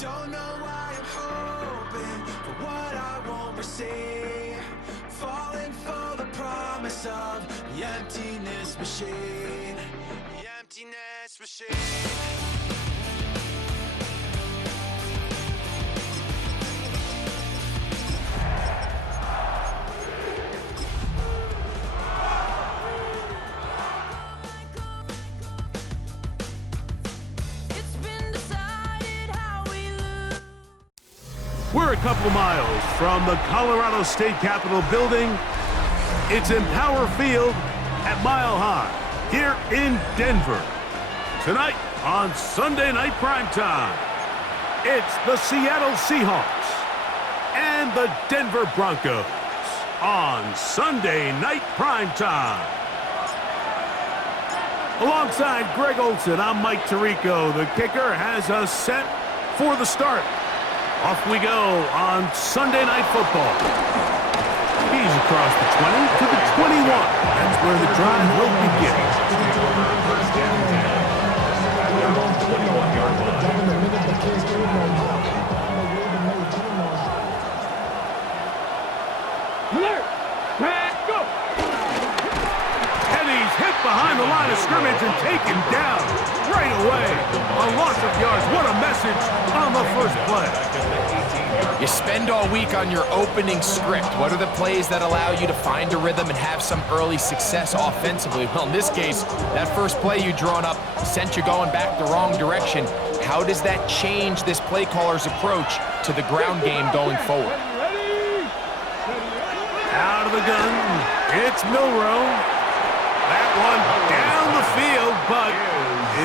Don't know why I'm hoping for what I won't receive. Falling for the promise of the emptiness machine. The emptiness machine. We're a couple miles from the Colorado State Capitol building. It's Empower Field at Mile High here in Denver. Tonight on Sunday Night Primetime, it's the Seattle Seahawks and the Denver Broncos on Sunday Night Primetime. Alongside Greg Olson, I'm Mike Tirico. The kicker has us set for the start. Off we go on Sunday Night Football. He's across the 20 to the 21. That's where the drive will begin. First down, 10. At their 21-yard line. Alert! Go! And he's hit behind the line of scrimmage and taken down right away. A loss of yards. What a message on the first play. You spend all week on your opening script. What are the plays that allow you to find a rhythm and have some early success offensively? Well, in this case, that first play you drawn up sent you going back the wrong direction. How does that change this play caller's approach to the ground game going forward? Out of the gun, it's Milroe. That one down the field, but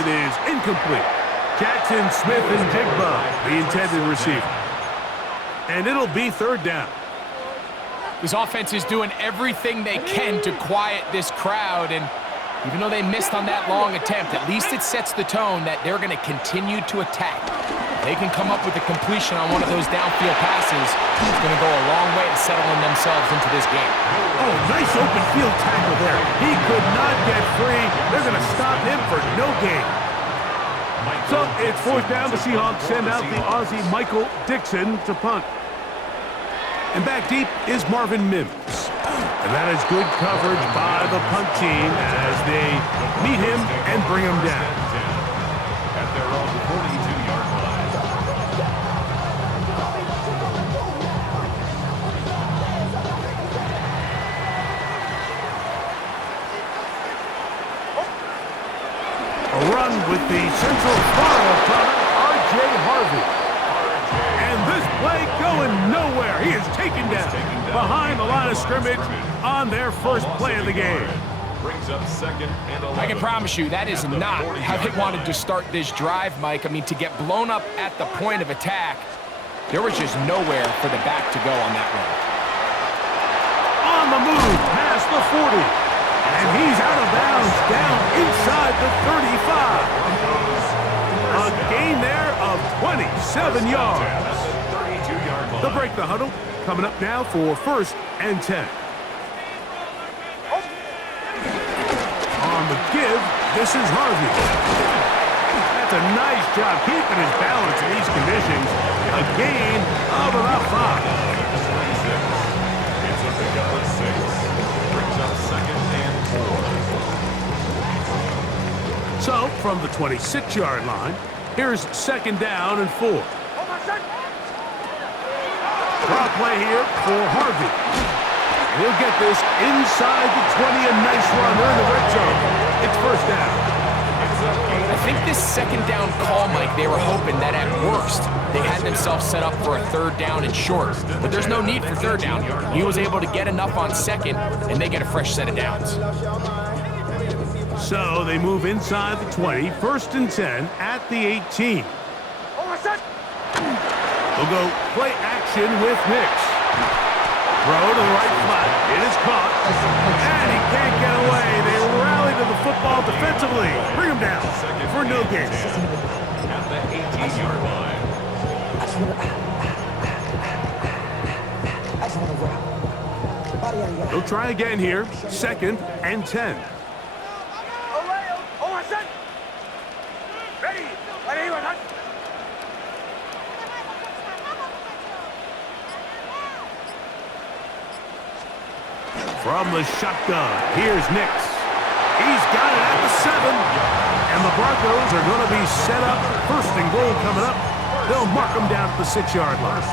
it is incomplete. Jackson, Smith, and Jigba, the intended receiver. And it'll be third down. This offense is doing everything they can to quiet this crowd, and even though they missed on that long attempt, at least it sets the tone that they're going to continue to attack. If they can come up with a completion on one of those downfield passes, it's going to go a long way to settling themselves into this game. Oh, nice open field tackle there. He could not get free. They're going to stop him for no gain. So it's fourth down. The Seahawks send out the Aussie Michael Dixon to punt. And back deep is Marvin Mims. And that is good coverage by the punt team as they meet him and bring him down. At their own 42-yard line. A run with the Central Florida product, R.J. Harvey. And this play going nowhere. He is taken down behind the line of scrimmage on their first play of the game. Brings up second and 11. I can promise you that is not how they wanted to start this drive, Mike. I mean, to get blown up at the point of attack, there was just nowhere for the back to go on that run. On the move, past the 40. And he's out of bounds, down inside the 35. A gain there of 27 yards. They'll break the huddle. Coming up now for first and 10. On the give, this is Harvey. That's a nice job keeping his balance in these conditions. A gain of about 5. It's a pickup of 6. Brings up second and 4. So, from the 26-yard line, here's second down and 4. Draw play here for Harvey. He'll get this inside the 20, a nice run. They're in the red zone. It's first down. I think this second down call, Mike, they were hoping that at worst they had themselves set up for a third down and short. But there's no need for third down. He was able to get enough on second, and they get a fresh set of downs. So they move inside the 20, first and 10 at the 18. They'll go play action with Nix. Throw to the right flat. It is caught. And he can't get away. They rally to the football defensively. Bring him down for no gain. At the 18-yard line. They'll try again here. Second and 10. From the shotgun, here's Nix. He's got it at the 7. And the Broncos are going to be set up. First and goal coming up. They'll mark them down at the 6-yard line.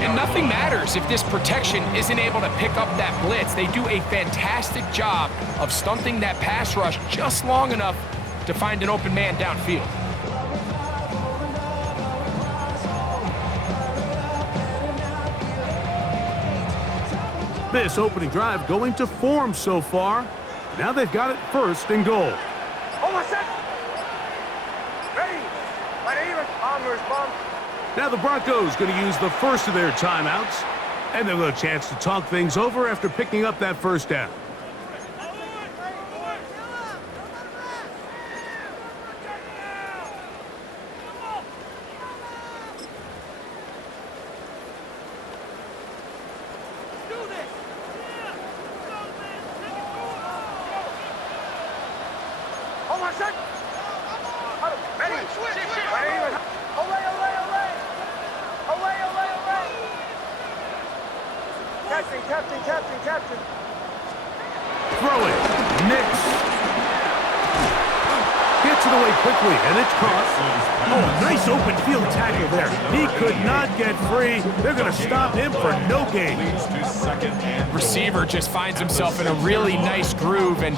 And nothing matters if this protection isn't able to pick up that blitz. They do a fantastic job of stunting that pass rush just long enough to find an open man downfield. This opening drive going to form so far. Now they've got it first and goal. Now the Broncos going to use the first of their timeouts. And they'll have a chance to talk things over after picking up that first down. Captain. Throw it. Nix. Gets it away quickly, and it's caught. Oh, a nice open field tackle there. He could not get free. They're going to stop him for no gain. Receiver just finds himself in a really nice groove, and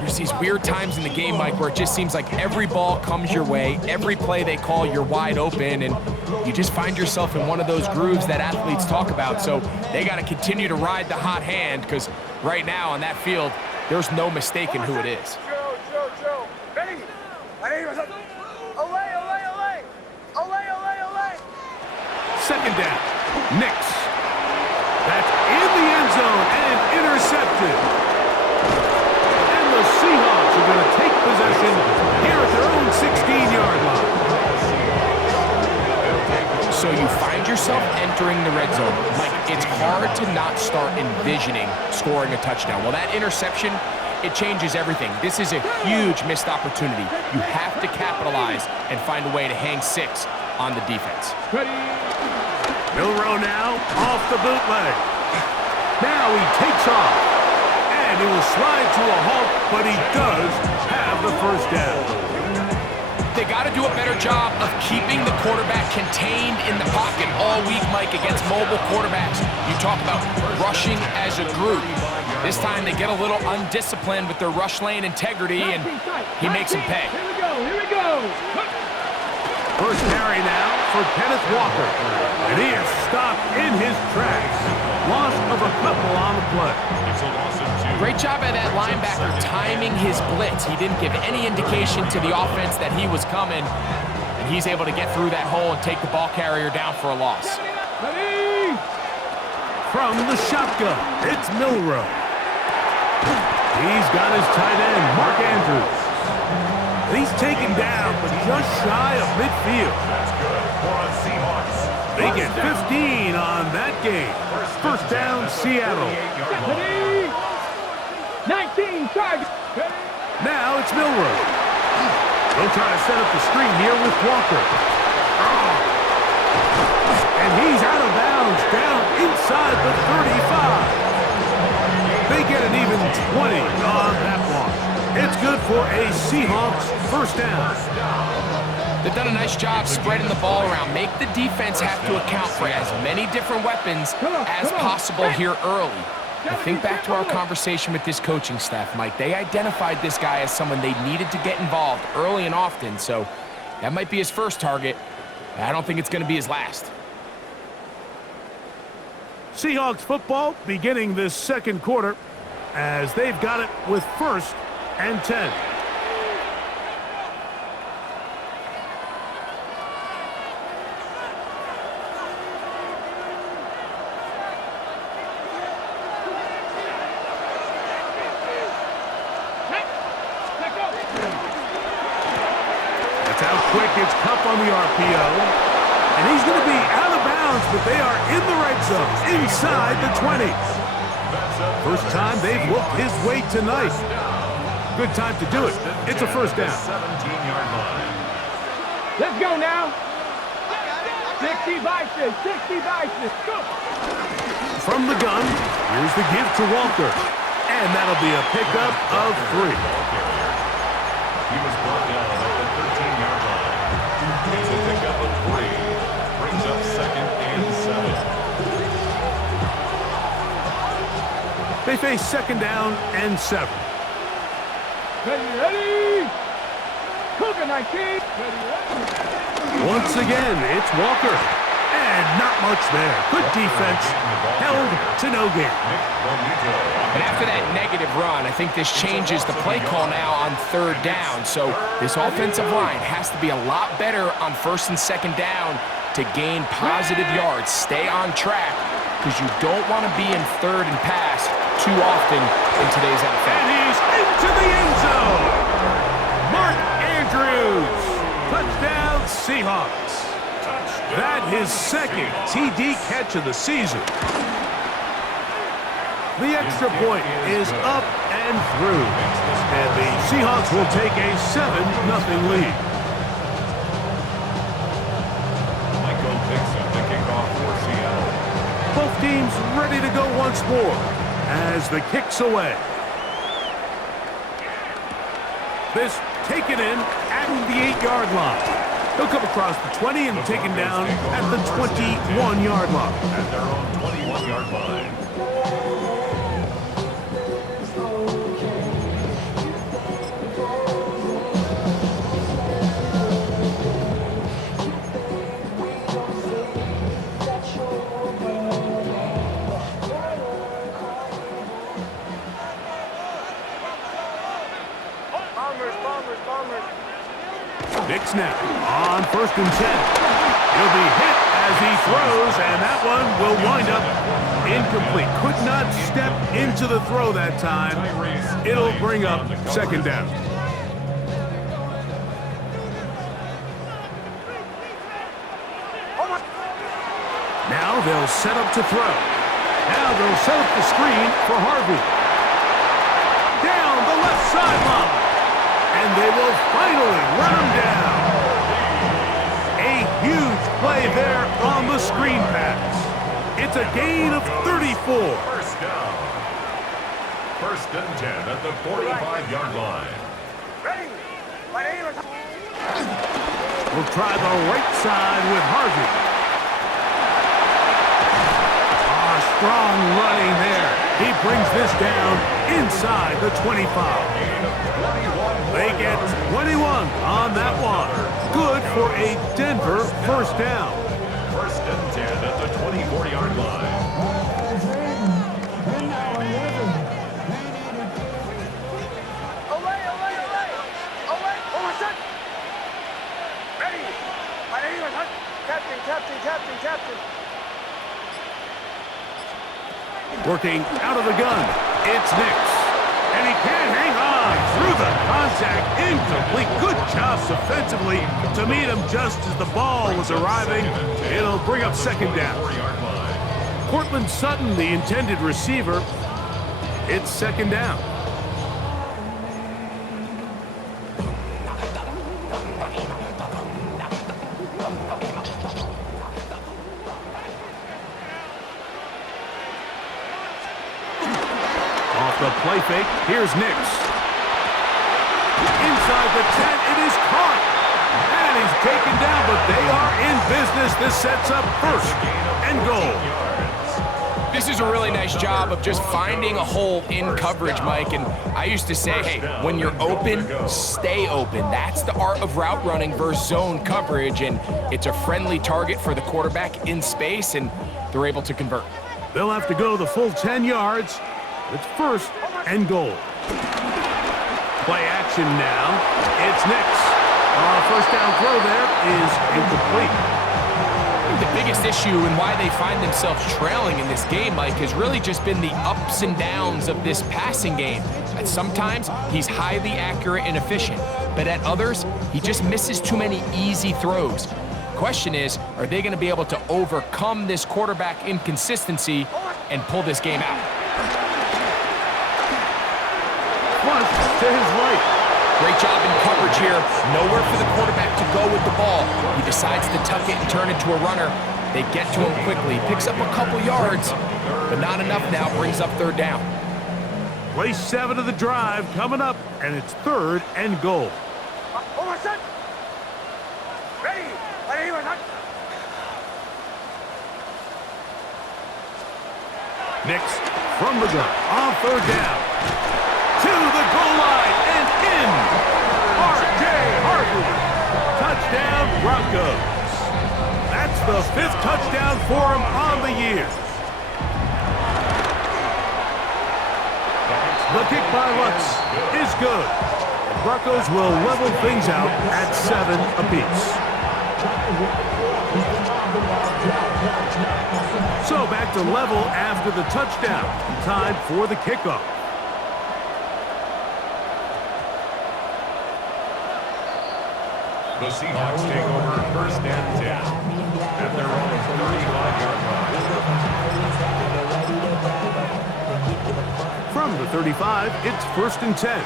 there's these weird times in the game, Mike, where it just seems like every ball comes your way, every play they call, you're wide open, and you just find yourself in one of those grooves that athletes talk about. So they got to continue to ride the hot hand, because right now on that field, there's no mistaking who it is. Joe. Ready? Olay. Second down. Nix. That's in the end zone and intercepted. And the Seahawks are going to take possession here at their own 16-yard line. So you find yourself entering the red zone. Mike, it's hard to not start envisioning scoring a touchdown. Well, that interception, it changes everything. This is a huge missed opportunity. You have to capitalize and find a way to hang 6 on the defense. Milroe now off the bootleg. Now he takes off. And he will slide to a halt, but he does have the first down. They got to do a better job of keeping the quarterback contained in the pocket all week, Mike, against mobile quarterbacks. You talk about rushing as a group. This time they get a little undisciplined with their rush lane integrity, and he makes them pay. Here we go. First carry now for Kenneth Walker. And he is stopped in his tracks. Loss of a couple on the play. Great job by that linebacker timing his blitz. He didn't give any indication to the offense that he was coming, and he's able to get through that hole and take the ball carrier down for a loss. From the shotgun, it's Milroe. He's got his tight end, Mark Andrews. He's taken down, but just shy of midfield. That's good for a Seahawks. They get 15 on that game. First down, Seattle. 19 targets. Now it's Milroe. They'll try to set up the screen here with Walker. And he's out of bounds, down inside the 35. They get an even 20 on that one. It's good for a Seahawks first down. They've done a nice job spreading the ball around. Make the defense have to account for as many different weapons as possible here early. Now think back to our conversation with this coaching staff, Mike. They identified this guy as someone they needed to get involved early and often, so that might be his first target. I don't think it's going to be his last. Seahawks football beginning this second quarter as they've got it with first and 10. That's how quick it's Cup on the RPO. And he's going to be out of bounds, but they are in the red zone, inside the 20. First time they've looked his way tonight. Good time to do it. It's a first down. 17-yard line. Let's go now. 60 vices, 60 vices. Go. From the gun, here's the give to Walker. And that'll be a pickup of 3. He was brought down at the 13-yard line. It's a pickup of 3. Brings up 2nd and 7. They face 2nd down and 7. Ready? Cougar 19. Ready? Once again, it's Walker. And not much there. Good defense. Held to no gain. And after that negative run, I think this changes the play call now on 3rd down. So this offensive line has to be a lot better on 1st and 2nd down to gain positive yards. Stay on track because you don't want to be in 3rd and pass too often in today's NFL. And he's into the end zone. Mark Andrews. Touchdown, Seahawks. That his 2nd TD catch of the season. The extra point is up and through. And the Seahawks will take a 7-0 lead. Michael Dixon, the kickoff for Seattle. Both teams ready to go once more as the kick's away. This taken in at the 8-yard line. He'll come across the 20 and taken down at the 21-yard line. At their own 21-yard line. Big snap on 1st and 10. He'll be hit as he throws, and that one will wind up incomplete. Could not step into the throw that time. It'll bring up 2nd down. Now they'll set up to throw. Now they'll set up the screen for Harvey. Down the left sideline. And they will finally run him down. A huge play there on the screen pass. It's a gain of 34. First down. 1st and 10 at the 45-yard line. We'll try the right side with Harvey. Strong running there. He brings this down inside the 25. They get 21 on that one. Good for a Denver 1st down. 1st and 10 at the 24-yard line. Captain. Working out of the gun, it's Nix. And he can't hang on through the contact. Incomplete. Good job defensively to meet him just as the ball was arriving. It'll bring up 2nd down. Cortland Sutton, the intended receiver. It's 2nd down. The play fake. Here's Nix. Inside the 10. It is caught. And he's taken down, but they are in business. This sets up 1st and goal. This is a really nice job of just finding a hole in coverage, Mike. And I used to say, hey, when you're open, stay open. That's the art of route running versus zone coverage. And it's a friendly target for the quarterback in space, and they're able to convert. They'll have to go the full 10 yards. It's 1st and goal. Play action now. It's Nix. 1st down throw there is incomplete. The biggest issue and why they find themselves trailing in this game, Mike, has really just been the ups and downs of this passing game. At sometimes, he's highly accurate and efficient, but at others, he just misses too many easy throws. Question is, are they going to be able to overcome this quarterback inconsistency and pull this game out? Flush to his right. Great job in coverage here. Nowhere for the quarterback to go with the ball. He decides to tuck it and turn it to a runner. They get to him quickly. Picks up a couple yards, but not enough now. Brings up third down. Play 7 of the drive coming up, and it's 3rd and goal. Next, from the gun, on 3rd down. To the goal line and in. R.J. Harvey. Touchdown, Broncos. That's the 5th touchdown for him on the year. The kick by Lutz is good. The Broncos will level things out at 7 apiece. So back to level after the touchdown. Time for the kickoff. The Seahawks take over 1st and 10 at their own 35-yard line. From the 35, it's 1st and 10.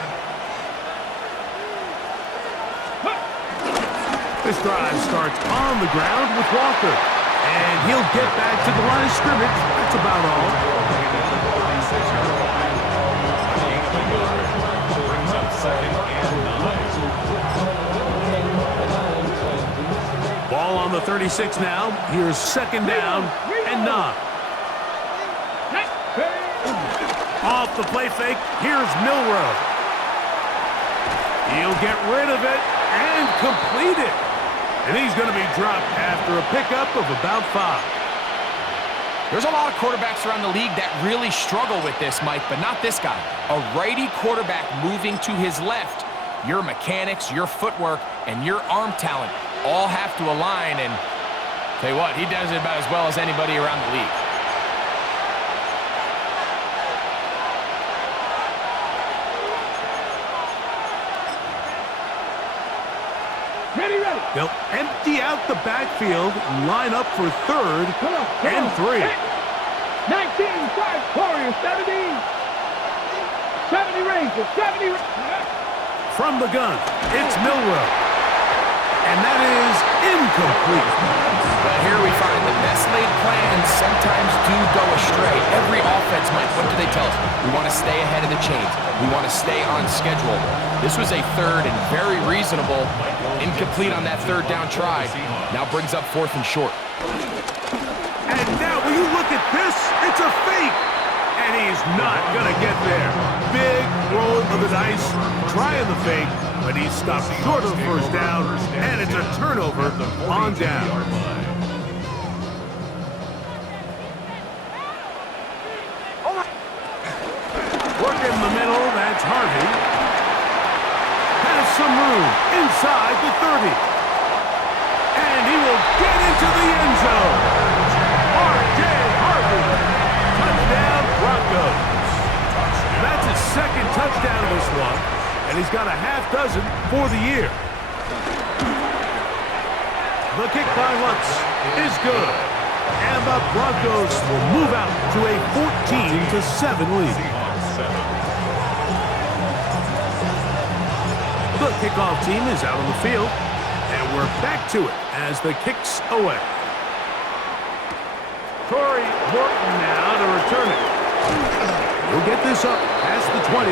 This drive starts on the ground with Walker. And he'll get back to the line of scrimmage. That's about all. Brings up 2nd and 9. Ball on the 36 now. Here's 2nd down and 9. Off the play fake, here's Milrow. He'll get rid of it and complete it. And he's going to be dropped after a pickup of about 5. There's a lot of quarterbacks around the league that really struggle with this, Mike, but not this guy. A righty quarterback moving to his left. Your mechanics, your footwork, and your arm talent all have to align, and tell you what, he does it about as well as anybody around the league. Ready. They'll empty out the backfield, line up for 3rd and 3. 19, 5, Warriors, 70. 70 Rangers, 70. From the gun, it's Milrow. And that is incomplete. But here we find the best laid plans sometimes do go astray. Every offense, Mike, what do they tell us? We want to stay ahead of the chains. We want to stay on schedule. This was a 3rd and very reasonable. Incomplete on that 3rd down try. Now brings up 4th and short. And now, will you look at this? It's a fake. And he's not going to get there. Big roll of the dice, trying the fake, but he's stopped short of the 1st down, and it's a turnover on down. Work in the middle, that's Harvey. Has some room inside the 30. And he will get into the end zone. R.J. Harvey. Touchdown, Broncos. That's his 2nd touchdown of this one, and he's got a half dozen for the year. The kick by Lutz is good, and the Broncos will move out to a 14-7 lead. The kickoff team is out on the field, and we're back to it as the kick's away. Corey Horton now to return it. He'll get this up past the 20.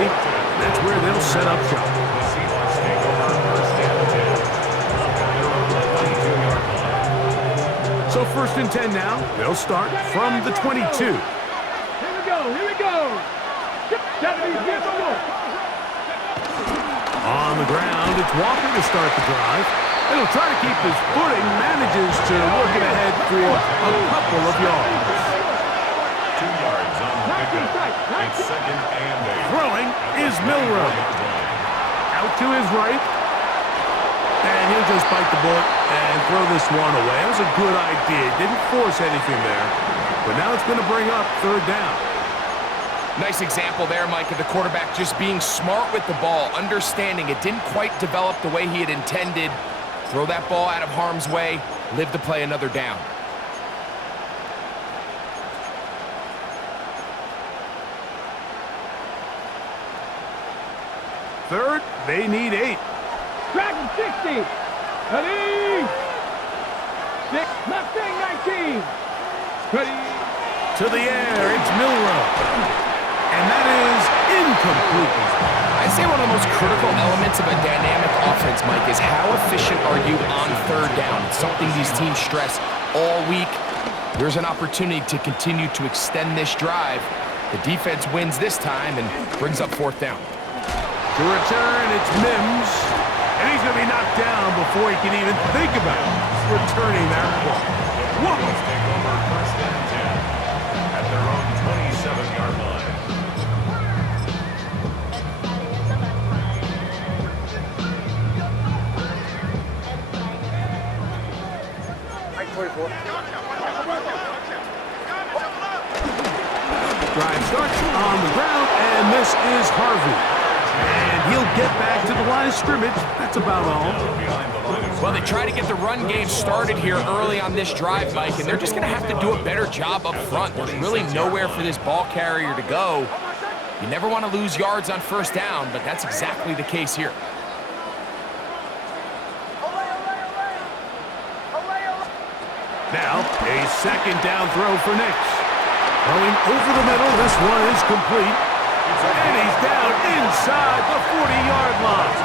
That's where they'll set up shop. The Seahawks take over 1st and 10. So 1st and 10 now. They'll start from the 22. Here we go. 70, On the ground, it's Walker to start the drive. And he'll try to keep his footing, manages to work it ahead for a couple of yards. 2 yards on the pickup. It's 2nd and 8. Throwing is Milrow. Out to his right. And he'll just bite the bullet and throw this one away. That was a good idea. Didn't force anything there. But now it's going to bring up 3rd down. Nice example there, Mike, of the quarterback just being smart with the ball, understanding it didn't quite develop the way he had intended. Throw that ball out of harm's way, live to play another down. Third, they need 8. Track and 60. Ready. 6. Left thing 19. Ready. To the air, it's Milrow. And that is incomplete. I'd say one of the most critical elements of a dynamic offense, Mike, is how efficient are you on third down? It's something these teams stress all week. There's an opportunity to continue to extend this drive. The defense wins this time and brings up fourth down. To return, it's Mims. And he's going to be knocked down before he can even think about returning that ball. Whoa! Take over first and 10 at their own 27-yard line. Drive starts on the ground, and this is Harvey. And he'll get back to the line of scrimmage. That's about all. Well, they try to get the run game started here early on this drive, Mike, and they're just going to have to do a better job up front. There's really nowhere for this ball carrier to go. You never want to lose yards on first down, but that's exactly the case here. Now, a second down throw for Nix. Throwing over the middle, this one is complete. And he's down inside the 40-yard line.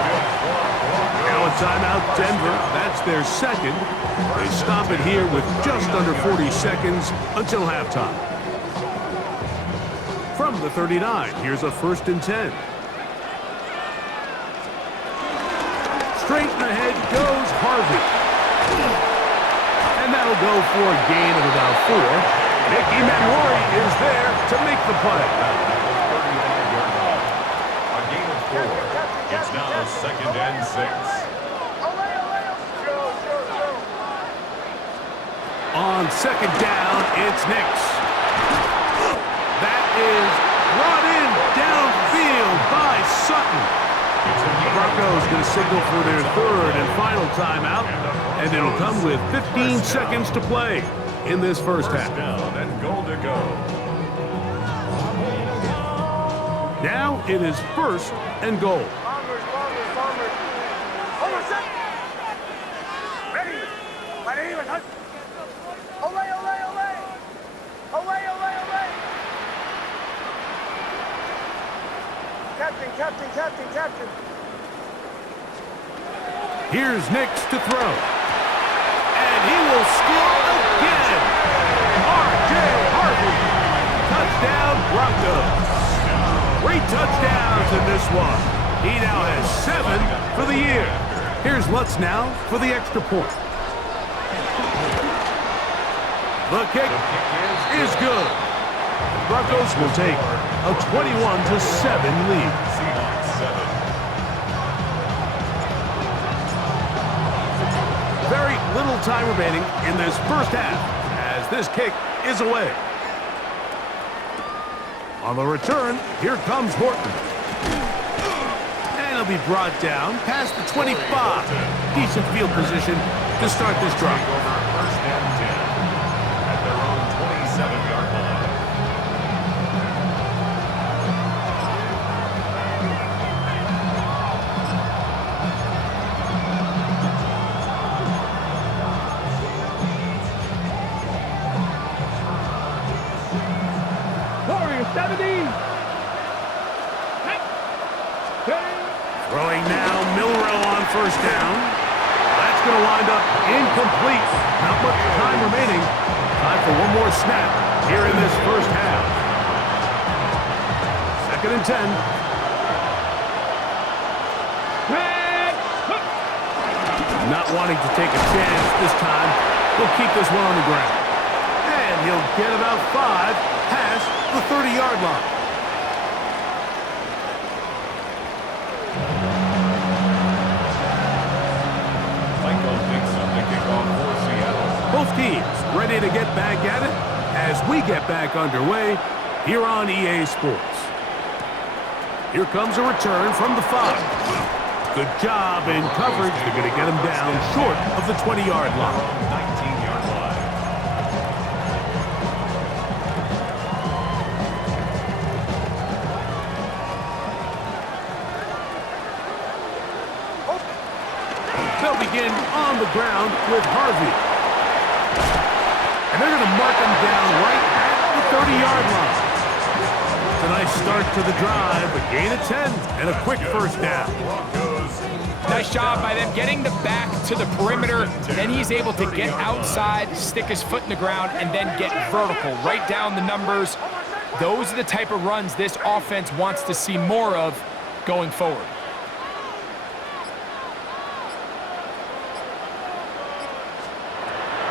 Now a timeout, Denver. That's their second. They stop it here with just under 40 seconds until halftime. From the 39, here's a 1st and 10. Straight ahead goes Harvey. And that'll go for a gain of about 4. Mickey Manwari is there to make the play. A gain of 4. It's now 2nd and 6. On second down, it's Nix. That is brought in downfield by Sutton. The Broncos going to signal for their 3rd and final timeout, and it'll come with 15 seconds to play in this first half. Down and goal to go. Now it is 1st and goal. Captain. Here's Nix to throw. And he will score again. R.J. Harvey. Touchdown, Broncos. 3 touchdowns in this one. He now has 7 for the year. Here's Lutz now for the extra point. The kick is good. The Broncos will take a 21-7 lead. Seahawks 7. Very little time remaining in this first half as this kick is away. On the return, here comes Horton. And he'll be brought down past the 25. Decent field position to start this drive. Take over 1st and 10 at their own 27-yard line. Warrior 70. Throwing now, Milrow on first down. That's going to wind up incomplete. Not much time remaining. Time for one more snap here in this first half. 2nd and 10. Not wanting to take a chance this time. He'll keep this one on the ground. And he'll get about 5 past the 30-yard line. Michael Dixon to kick off for Seattle. Both teams ready to get back at it as we get back underway here on EA Sports. Here comes a return from the 5. Good job in coverage. They're going to get him down short of the 20-yard line. 19-yard line. the ground with Harvey. And they're going to mark him down right at the 30-yard line. It's a nice start to the drive, a gain of 10, and a quick first down. Nice job by them getting the back to the perimeter. Then he's able to get outside, stick his foot in the ground, and then get vertical. Right down the numbers. Those are the type of runs this offense wants to see more of going forward.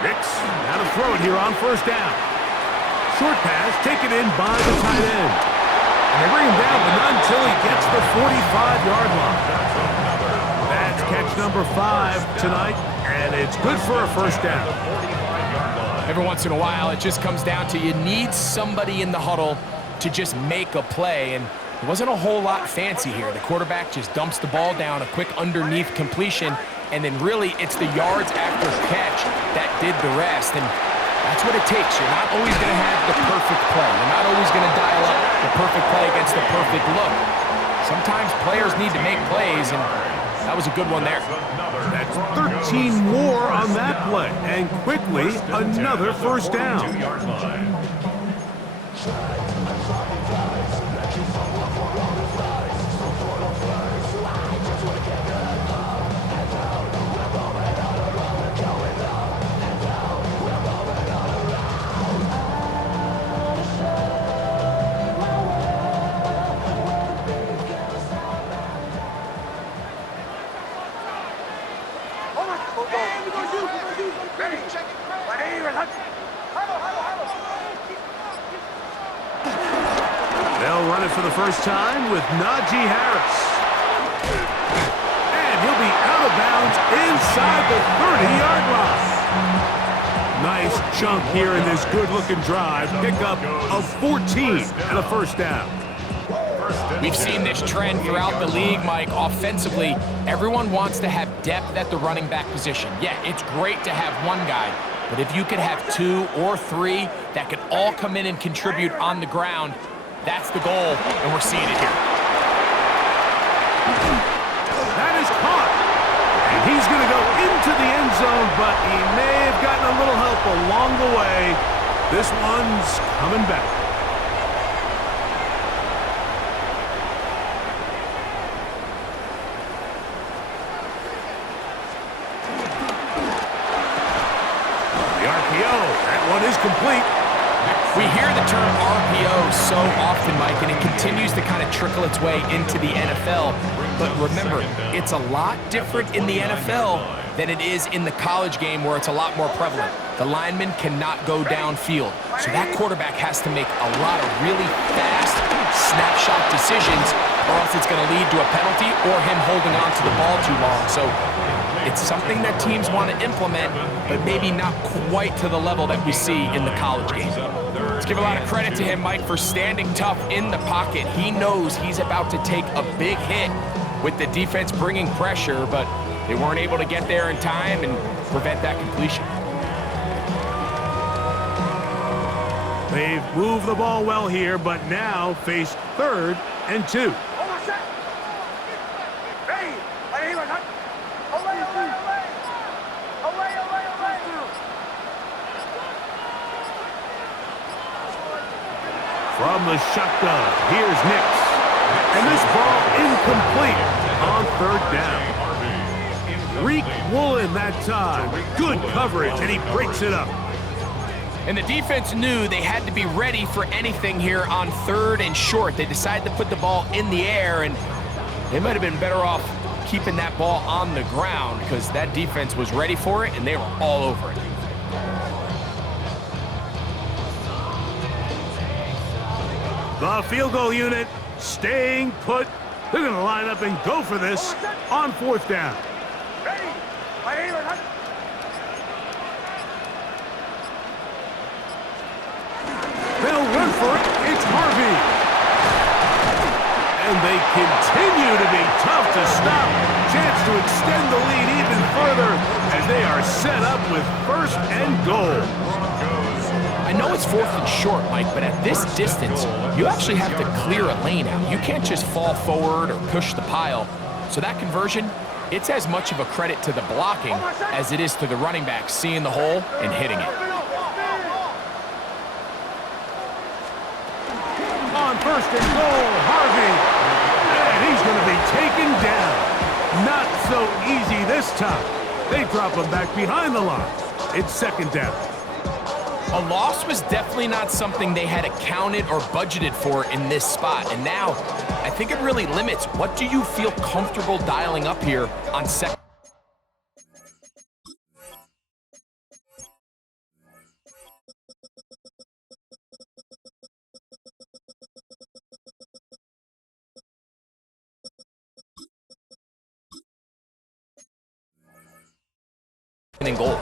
Nix, now to throw it here on first down. Short pass, taken in by the tight end. And they bring him down, but not until he gets the 45-yard line. That's catch number 5 tonight, and it's good for a first down. Every once in a while, it just comes down to you need somebody in the huddle to just make a play, and it wasn't a whole lot fancy here. The quarterback just dumps the ball down, a quick underneath completion, and then really it's the yards after catch that did the rest, and that's what it takes. You're not always going to have the perfect play. You're not always going to dial up the perfect play against the perfect look. Sometimes players need to make plays, and that was a good one there. That's 13 more on that play, and quickly another first down. They'll run it for the first time with Najee Harris. And he'll be out of bounds inside the 30-yard line. Nice chunk here in this good-looking drive. Pickup of 14 and a first down. We've seen this trend throughout the league, Mike. Offensively, everyone wants to have depth at the running back position. Yeah, it's great to have one guy, but if you could have 2 or 3 that could all come in and contribute on the ground, that's the goal, and we're seeing it here. That is caught. And he's going to go into the end zone, but he may have gotten a little help along the way. This one's coming back. The RPO, that one is complete. We hear the term RPO so often, Mike, and it continues to kind of trickle its way into the NFL. But remember, it's a lot different in the NFL than it is in the college game where it's a lot more prevalent. The lineman cannot go downfield, so that quarterback has to make a lot of really fast snapshot decisions, or else it's going to lead to a penalty or him holding on to the ball too long. So it's something that teams want to implement, but maybe not quite to the level that we see in the college game. Let's give a lot of credit to him, Mike, for standing tough in the pocket. He knows he's about to take a big hit with the defense bringing pressure, but they weren't able to get there in time and prevent that completion. They've moved the ball well here, but now face 3rd and 2. From the shotgun, here's Nix. And this ball incomplete on 3rd down. Reek Woolen that time. Good coverage, and he breaks it up. And the defense knew they had to be ready for anything here on 3rd and short. They decided to put the ball in the air, and they might have been better off keeping that ball on the ground because that defense was ready for it, and they were all over it. The field goal unit staying put. They're going to line up and go for this on 4th down. They'll run for it. It's Harvey. And they continue to be tough to stop. Chance to extend the lead even further as they are set up with 1st and goal. I know it's 4th and short, Mike, but at this distance, you actually have to clear a lane out. You can't just fall forward or push the pile. So that conversion, it's as much of a credit to the blocking as it is to the running back seeing the hole and hitting it. On first and goal, Harvey. And he's going to be taken down. Not so easy this time. They drop him back behind the line. It's second down. A loss was definitely not something they had accounted or budgeted for in this spot. And now, I think it really limits what do you feel comfortable dialing up here on second. And goal.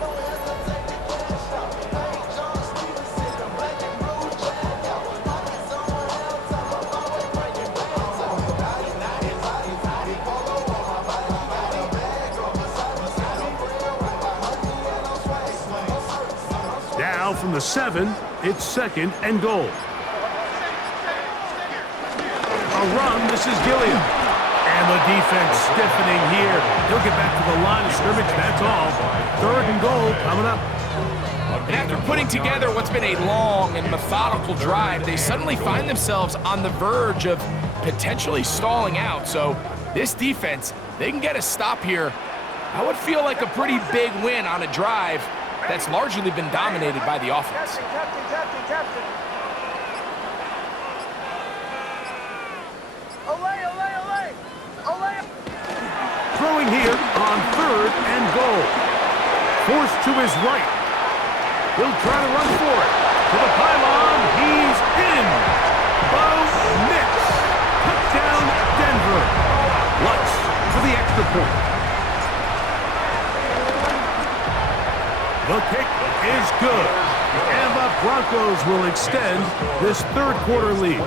Now from the 7, it's second and goal. A run, this is Gilliam. And the defense stiffening here. He'll get back to the line of scrimmage, that's all. Third and goal coming up. And after putting together what's been a long and methodical drive, they suddenly find themselves on the verge of potentially stalling out. So this defense, they can get a stop here. That would feel like a pretty big win on a drive that's largely been dominated by the offense. Throwing here on third and goal. Forced to his right. He'll try to run for it. To the pylon, he's in. Bo Nix. Touchdown, Denver. Lutz for the extra point. The kick is good. And the Broncos will extend this third quarter lead.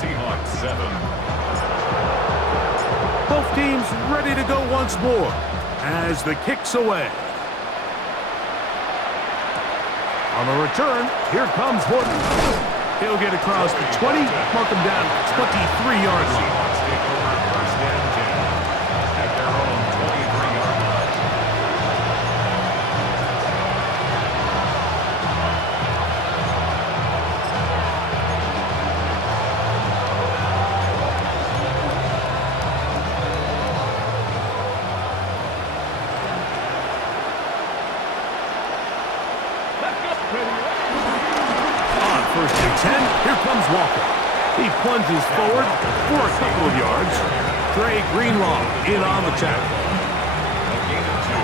Seahawks 7. Both teams ready to go once more as the kick's away. On the return, here comes Horton. He'll get across the 20, mark him down at the 23-yard line. Seahawks take over first and 10 at their own 23-yard line. On first and 10, here comes Walker. He plunges forward for a couple of yards. Dre Greenlaw in on the tackle. A gain of 2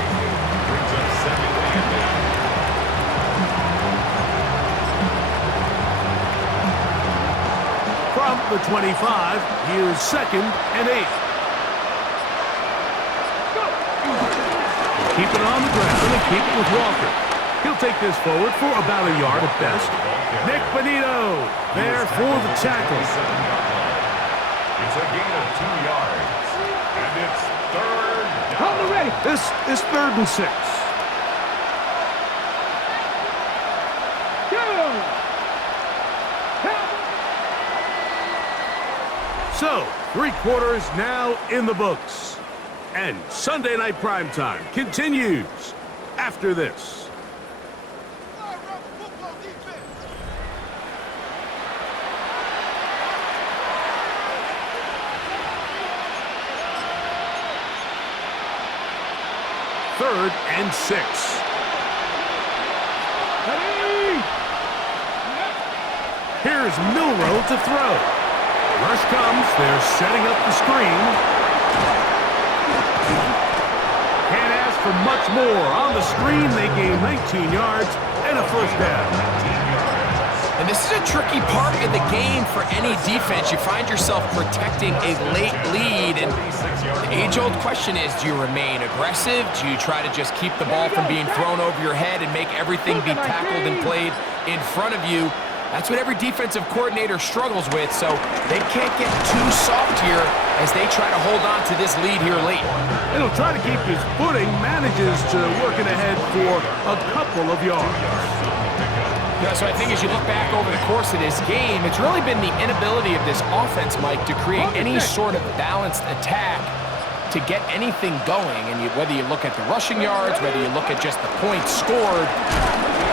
brings up second and 8. From the 25, here's second and 8. Keep it on the ground and keep it with Walker. He'll take this forward for about a yard at best. Nick Bonito there for the tackle. It's a gain of 2 yards. And it's third down. Hold it ready. This is third and 6. So, 3 quarters now in the books. And Sunday Night Primetime continues after this. Third and 6. Here's Milroe to throw. Rush comes. They're setting up the screen. Can't ask for much more. On the screen, they gain 19 yards and a first down. And this is a tricky part of the game for any defense. You find yourself protecting a late lead, and the age-old question is, do you remain aggressive? Do you try to just keep the ball from being thrown over your head and make everything be tackled and played in front of you? That's what every defensive coordinator struggles with, so they can't get too soft here as they try to hold on to this lead here late. And he'll try to keep his footing, manages to work it ahead for a couple of yards. Yeah, so I think as you look back over the course of this game, it's really been the inability of this offense, Mike, to create any sort of balanced attack to get anything going. And whether you look at the rushing yards, whether you look at just the points scored,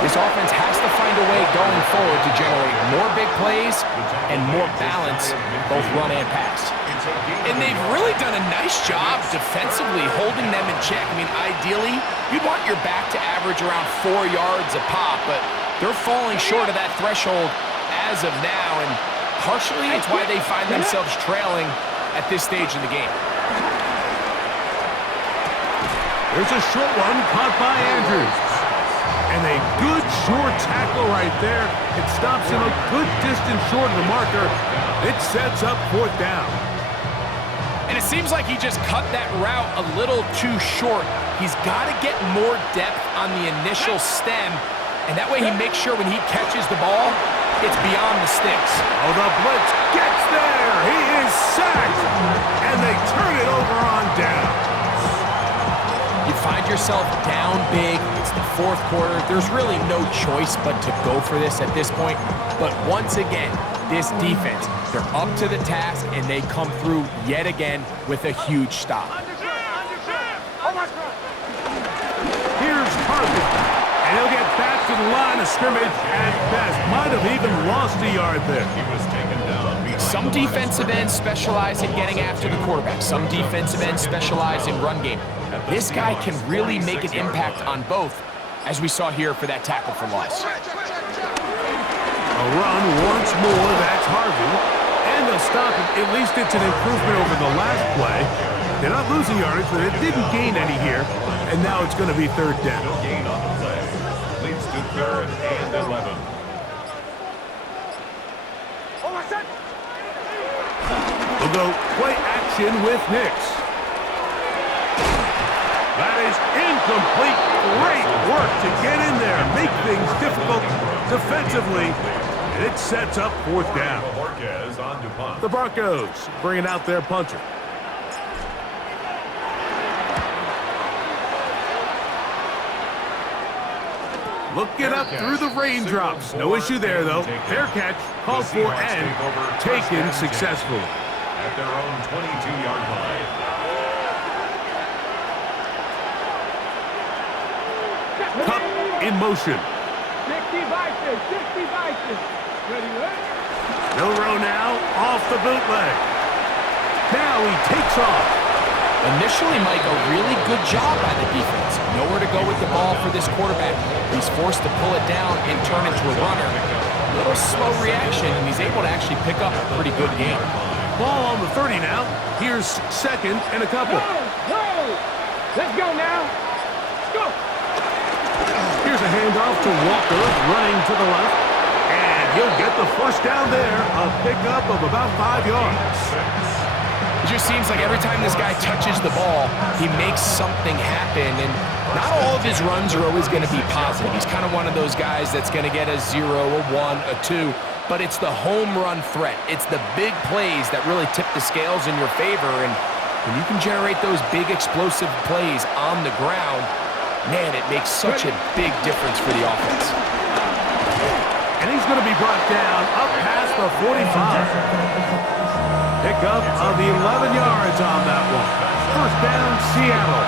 this offense has to find a way going forward to generate more big plays and more balance, both run and pass. And they've really done a nice job defensively holding them in check. I mean, ideally, you'd want your back to average around 4 yards a pop, but they're falling short of that threshold as of now, and partially it's why they find themselves trailing at this stage in the game. There's a short one caught by Andrews. And a good short tackle right there. It stops him a good distance short of the marker. It sets up 4th down. And it seems like he just cut that route a little too short. He's got to get more depth on the initial stem, and that way he makes sure when he catches the ball, it's beyond the sticks. Oh, the blitz gets there. He is sacked, and they turn it over on down. You find yourself down big. It's the 4th quarter. There's really no choice but to go for this at this point. But once again, this defense, they're up to the task, and they come through yet again with a huge stop. Here's Harvey, and he'll get back to the line of scrimmage at best. Might have even lost a yard there. He was taken down. Some defensive ends specialize in getting after the quarterback. Some defensive ends specialize in run game. This guy can really make an impact on both, as we saw here for that tackle for loss. A run once more, that's Harvey. And they'll stop it. At least it's an improvement over the last play. They're not losing yardage, but it didn't gain any here. And now it's going to be 3rd down. No gain on the play. Leads to 3rd and 11. We'll go play action with Nix. That is incomplete. Great work to get in there, make things difficult defensively, and it sets up 4th down. The Broncos bringing out their punter. Looking up through the raindrops. No issue there, though. Fair catch, called for, and taken successfully. At their own 22-yard line. Cup in motion. 60 Vices, 60 Vices. Ready, Milrow now off the bootleg. Now he takes off. Initially, Mike, a really good job by the defense. Nowhere to go with the ball for this quarterback. He's forced to pull it down and turn into a runner. A little slow reaction, and he's able to actually pick up a pretty good game. Ball on the 30 now. Here's 2nd and a couple. Go! Let's go now. Go! Here's a handoff to Walker, running to the left. And he'll get the 1st down there. A pickup of about 5 yards. It just seems like every time this guy touches the ball, he makes something happen, and not all of his runs are always going to be positive. He's kind of one of those guys that's going to get a 0, a 1, a 2, but it's the home run threat. It's the big plays that really tip the scales in your favor, and when you can generate those big explosive plays on the ground, man, it makes such a big difference for the offense. And he's going to be brought down up past the 45. Pickup of 11 yards on that one. 1st down, Seattle.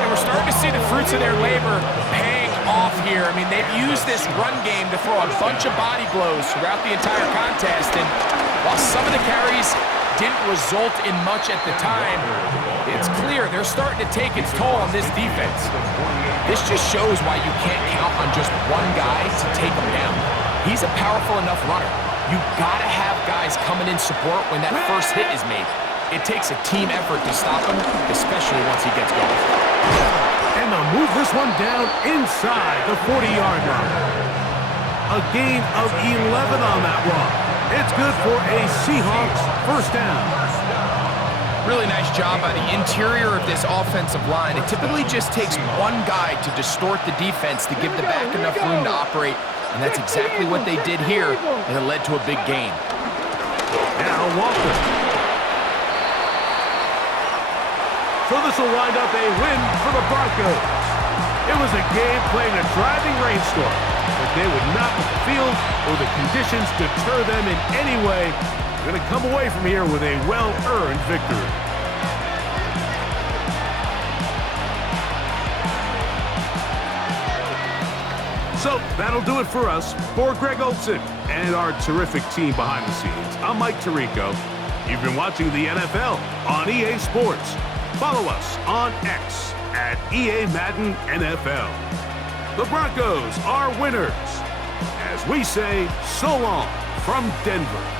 And we're starting to see the fruits of their labor paying off here. I mean, they've used this run game to throw a bunch of body blows throughout the entire contest. And while some of the carries didn't result in much at the time, it's clear they're starting to take its toll on this defense. This just shows why you can't count on just one guy to take them down. He's a powerful enough runner. You've got to have guys coming in support when that first hit is made. It takes a team effort to stop him, especially once he gets going. And they'll move this one down inside the 40-yard line. A gain of 11 on that run. It's good for a Seahawks 1st down. Really nice job by the interior of this offensive line. It typically just takes one guy to distort the defense to give the back enough room to operate. And that's exactly what they did here, and it led to a big gain. Now Walker. So this will wind up a win for the Broncos. It was a game playing a driving rainstorm, but they would not let the field or the conditions deter them in any way. They're going to come away from here with a well-earned victory. So that'll do it for us. For Greg Olson and our terrific team behind the scenes, I'm Mike Tirico. You've been watching the NFL on EA Sports. Follow us on X at EA Madden NFL. The Broncos are winners. As we say, so long from Denver.